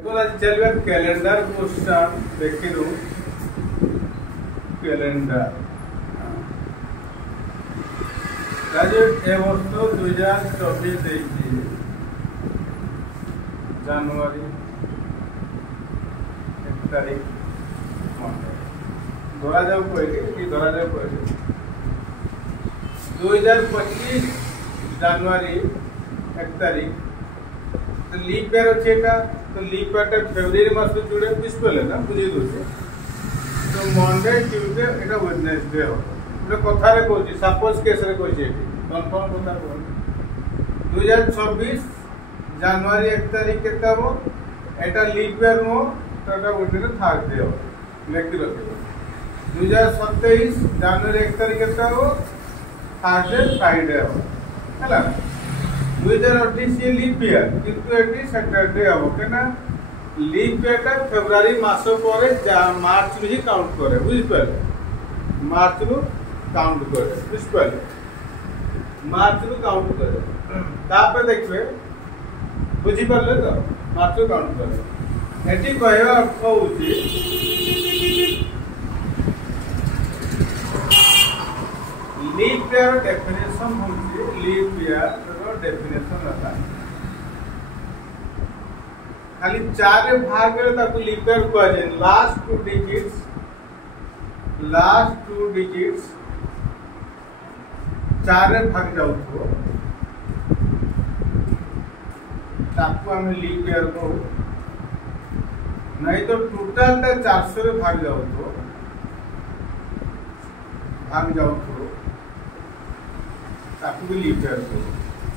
आज चलिए calendar question देखिलु calendar ए वर्ष 2024 जनवरी 1 तारीख धरा जाऊ कहली धरा जाऊ कहली 2025 जनवरी 1 तारीख तो लीप ईयर अच्छे तो लीप ईयर फेब्रुआरी मास जुड़े बुझे ना बुझे दूसरे तो मंडे ट्यूसडे एटा वेडनेसडे हो कथा रे कहछि सपोज केस रे कहछि कंफर्म बता 2026 जनवरी 1 तारीख केता हो एटा लीप ईयर नो तो एटा वेडनेसडे थर्सडे हो लेखि रखिबो 2027 जनवरी 1 तारीख केता हो थर्सडे फ्राइडे हो हला 2028 ये लीप ईयर किंतु एटी सैटरडे हो केना लीप ईयर ता फेब्रुआरी मास परे मार्च में ही काउंट करे बुझ पाले मार्च रू काउंट करे बुझ पाले मार्च रू काउंट करे तापर देखबे बुझी पाले तो मार्च रू काउंट करे एटी कहवा अर्थ होउची लीप ईयर डेफिनेशन होउची लीप ईयर डेफिनेशन रहता खाली 4 भाग रे ताको लीप ईयर कह जे लास्ट 2 डिजिट्स 4 भाग जाउ तो ताको हम लीप ईयर को नहीं तो टोटल ता 400 रे भाग जाउ तो ताको भी लीप ईयर को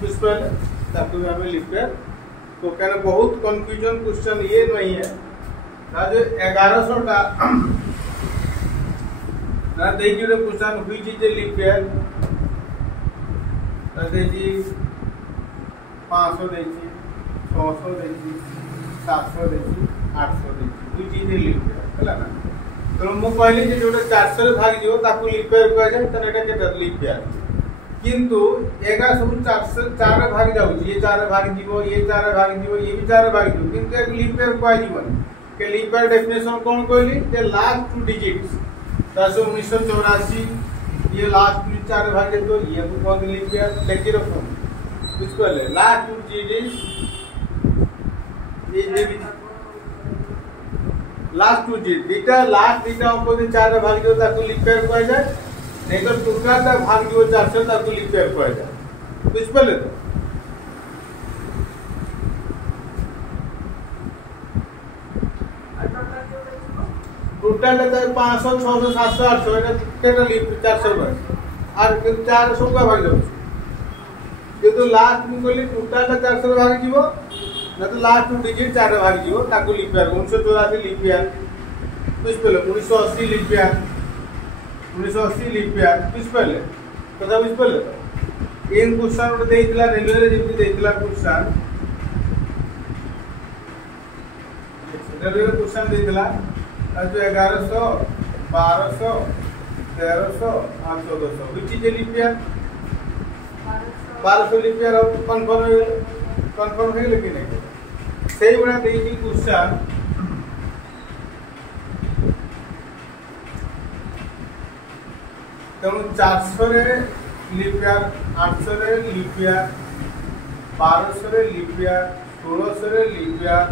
कुछ पहले ताको भी हमें लीप ईयर तो कहना बहुत कंफ्यूजन क्वेश्चन ये नहीं है ना जो 1100 टा ना देखिए रे क्वेश्चन हुई चीज लीप ईयर ना देखिए 500 देखिए 600 देखिए 700 देखिए 800 देखिए हुई चीज लीप ईयर हला ना तो मु कहली जे जोटा 400 रे भाग जिवो ताको लीप ईयर कह जाय तने एटा केटा लीप ईयर किंतु एगा सब 4 भाग जाउची ये 4 भाग जीवो ये 4 भाग जीवो ये भी 4 भाग जीवो किंतु एक लीप ईयर कोइ जीवन के लीप ईयर डेफिनेशन कोन कहली जे लास्ट 2 डिजिट्स 1984 ये लास्ट 4 भाग जेतो ये को कोन लीप ईयर लेके रखो कुछ कहले लास्ट 2 डिजिट्स ये भी last 2 digit beta last beta को 4 भाग जो ताको लीप ईयर कह जाय नहीं तो टोटल ता भाग जो 400 ताको लीप ईयर कह जाय बुझ पले तो टोटल ता 500 600 700 800 एटा केटा लीप 400 भाग और 400 का भाग जाउ ये तो लास्ट में कहली टोटल ता 400 भाग जीवो ना तो लास्ट 2 डिजिट 4 भाग जीवो ताको लीप ईयर 1984 लीप ईयर बुझ पले 1980 लीप ईयर 1980 लीप ईयर बुझ पले कथा बुझ पले इन क्वेश्चन उठे देइतला रेलवे रे जेमति देइतला क्वेश्चन रेलवे रे क्वेश्चन देइतला जो 1100 1200 1300 और 1400 which is leap year 1200 leap year confirm है लेकिन नहीं सही बड़ा देइची क्वेश्चन तेणु 400 रे लीप ईयर 800 रे लीप ईयर 1200 रे लीप ईयर 1600 रे लीप ईयर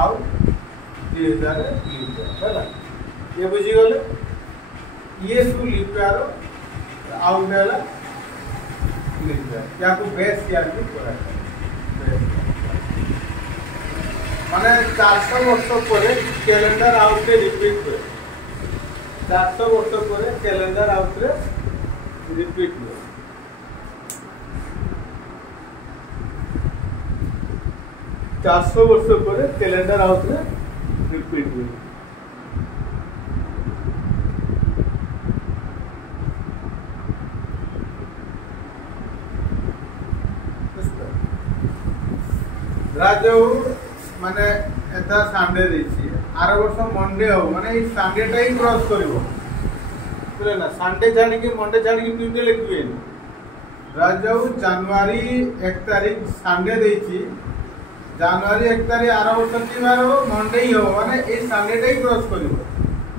आउ 2000 रे लीप ईयर हैला ये बुझी गले ये सब लीप ईयर आउट हैला लीप ईयर या को बेस ईयर भी करा माने 400 वर्ष परे कैलेंडर आउट रे रिपीट हुए 400 वर्ष पर कैलेंडर आउट रे रिपीट हुए 400 वर्ष पर कैलेंडर आउट रे रिपीट हुए राजो माने एता संडे देछि आर वर्ष मंडे हो माने ई संडे टा ही क्रॉस करिवो बुझले ना संडे जानि कि मंडे जानि कि ट्यूसडे लिखबे राजाऊ जनवरी 1 तारीख संडे देछि জানুয়ারি 1 তারিখ আর বছর কি বার হবো মন্ডেই হবো মানে এই সানডেটাই ক্রস করিব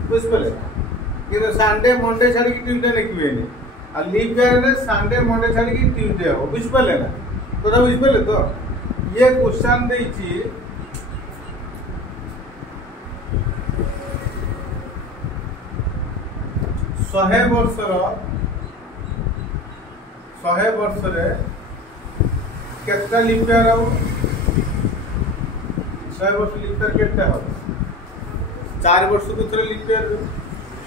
বুঝলে কিন্তু সানডে মন্ডে ছাড়ি কি টিউসডে লিখবেনি আর লিপ ইয়ারে সানডे मंडे ছাড়ি কি টিউসডে হবে বুঝলে না তোরা বুঝলে তো ये क्वेश्चन देइछि 100 ବର୍ଷରେ केतना लिप ईयर हो 100 वर्ष लिप ईयर केतना हो 4 वर्ष को थोड़े लिप ईयर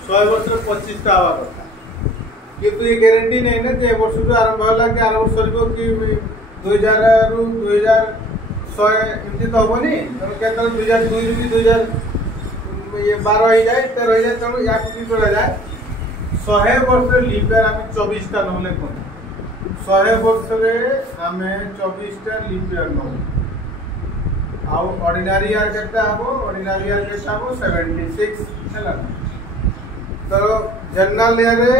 100 वर्ष रे 25 टा हवा कथा किंतु ये गारंटी नहीं ना जे वर्ष तो आरंभ होला कि आर वर्ष को कि 2000 रु 2100 एमती तो होबनी तो केतना 2002 रु 2000 ये 12 ही जाए 13 ही जाए तो या कुछ करा जाए 100 वर्ष रे लिप ईयर हम 24 टा नहले कोन 100 वर्ष रे हमें 24 टा लिप ईयर नो आउ ऑर्डिनरी ईयर केटा हबो ऑर्डिनरी ईयर केटा हबो 76 हैला तो जनरल ईयर रे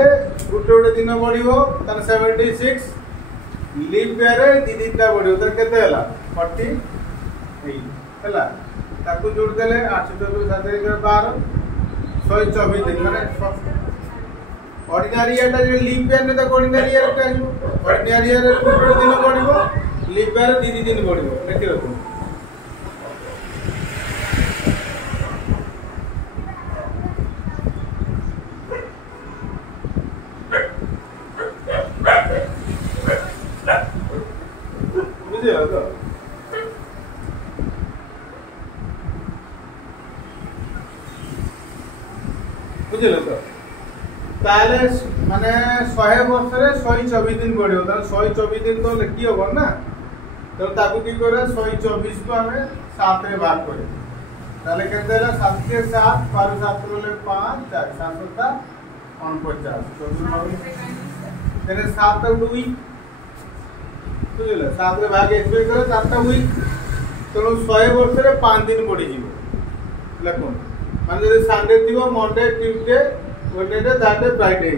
गुटे गुटे दिन बढ़िबो त 76 लिप ईयर रे दी दिन ता बढ़िबो त केते हैला 48 हैला ताकू जोड़ देले 8 7 12 124 दिन माने ऑर्डिनरी ईयर ता जो लिप ईयर ने त ऑर्डिनरी ईयर ता जो ऑर्डिनरी ईयर रे गुटे दिन बढ़िबो लिप ईयर दी दिन बढ़िबो देखि रखो बुझे तो ताले माने 100 वर्ष रे 124 दिन बढ़ियो त 124 दिन तो लिखी होबो ना तो ताकू की करे 124 को हमें 7 रे भाग करे ताले केते होला 7 के 7 12 7 ले 5 4 7 7 49 तेरे 7 2 बुझले 7 रे भाग एक्सपेक्ट करे 7 टा वीक तो 100 वर्ष रे 5 दिन पड़ी जीवो लखो मान जे संडे दिवो Monday Tuesday Wednesday Thursday Friday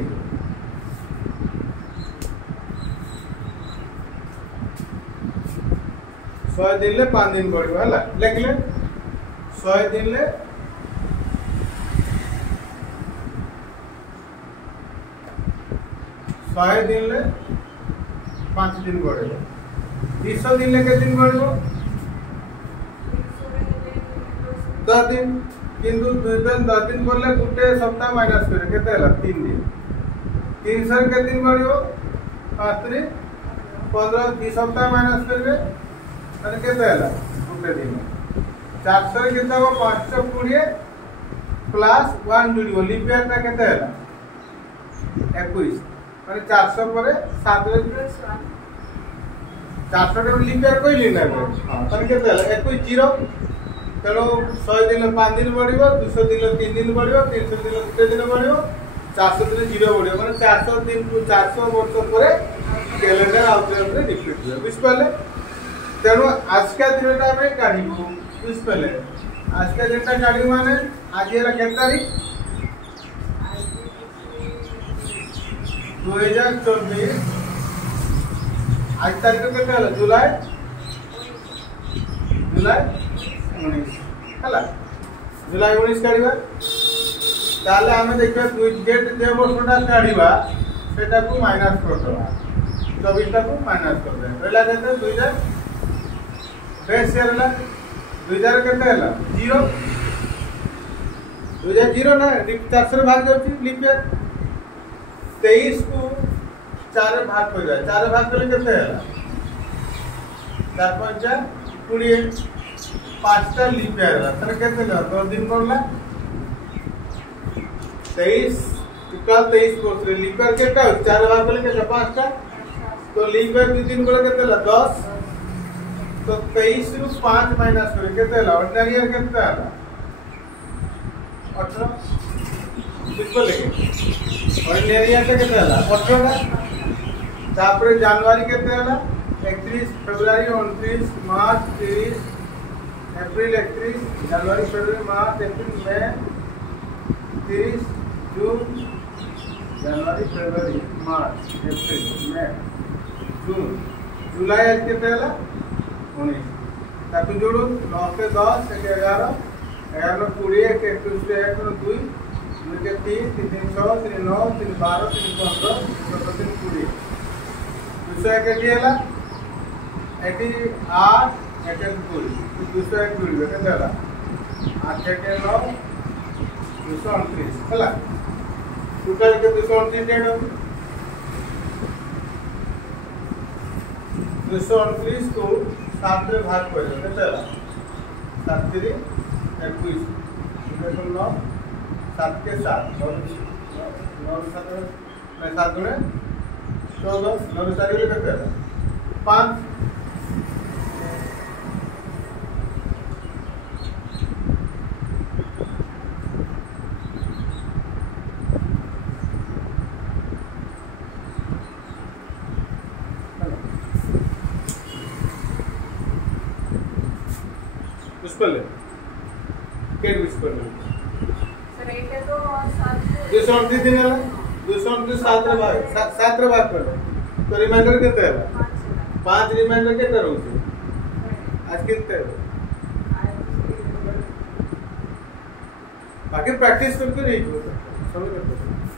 100 दिन ले 5 दिन पड़िबो हला लिख ले 100 दिन ले 100 दिन ले 5 दिन पड़िबो 200 दिन ले के दिन पड़िबो 10 दिन किंतु 2 दिन 10 दिन बोले गुटे सप्ताह माइनस करे केते हला 3 दिन 300 के दिन बढ़ियो 5 3 15 2 सप्ताह माइनस करबे अरे केते हला गुटे दिन 400 रे केते हो 520 प्लस 1 जुड़ियो लिप ईयर ता केते हला 21 माने 400 परे 7 रे 400 रे लिप ईयर कोइली ना हां तने केते हला 21 0 तेणु 100 दिन 5 दिन बढ़िबो 200 दिन 3 दिन बढ़िबो 300 दिन 2 दिन बढ़िबो 400 दिन 0 बढ़िबो माने 400 दिन 400 वर्ष परे कैलेंडर आउटलाइन रे रिपीट हो बुझ पाले तेणु आज का दिनटा में काढिबो बुझ पाले आज का दिनटा काढिबो माने आज एला के तारीख 2024 आज तारीख केते हला जुलाई 19 हला जुलाई 19 काढिबा ताले हमें देखबे डेट जे वर्षटा काढिबा सेटा को माइनस कर दबा 24 टा को माइनस कर दे पहिला केते 2000 बेस ईयर ला 2000 केते हला 0 2000 0 ना 400 रे भाग जाउची लिप ईयर 23 को 4 रे भाग हो जाए 4 रे भाग करले केते हला 4 5 20 पांचटा लिप ईयर है तने केते ल 2 दिन पड़ला 23 टोटल 23 वर्ष रे लिप ईयर केटा 4 भाग करले केटा 5टा तो लिप ईयर 2 दिन पड़ले केते ल 10 तो 23 रु 5 माइनस करे केते ल ऑर्डिनरी ईयर केते हला 18 सिंपल है ऑर्डिनरी ईयर केते हला 18 टा तापर जनवरी केते हला 31 फरवरी 29 मार्च 30 अप्रैल 31 जनवरी फरवरी मार्च अप्रैल मई 30 जून जनवरी फरवरी मार्च अप्रैल मई जून जुलाई आज के पहला 19 ताकि जोड़ो 9 के 10 एक 11 11 20 एक 21 से 1 2 2 के 3 3 3 6 3 9 3 12 3 15 17 3 20 दूसरा के लिए ला एटी 8 एक 2 दूसरा एक जुड़ गया केला 8 के 9 229 हला टोटल के 229 डेट हो 229 को 7 रे भाग कर केला 7 3 21 देखो 9 7 के 7 9 7 में 7 गुणे 14 9 4 के कितने 5 उसपर ले के उसपर ले सर एटे तो 229 दिन है 229 7 रे भाग कर तो रिमाइंडर कितना है 5 रिमाइंडर कितना रहउछे आज कितना है बाकी प्रैक्टिस करके नहीं हो समझ करते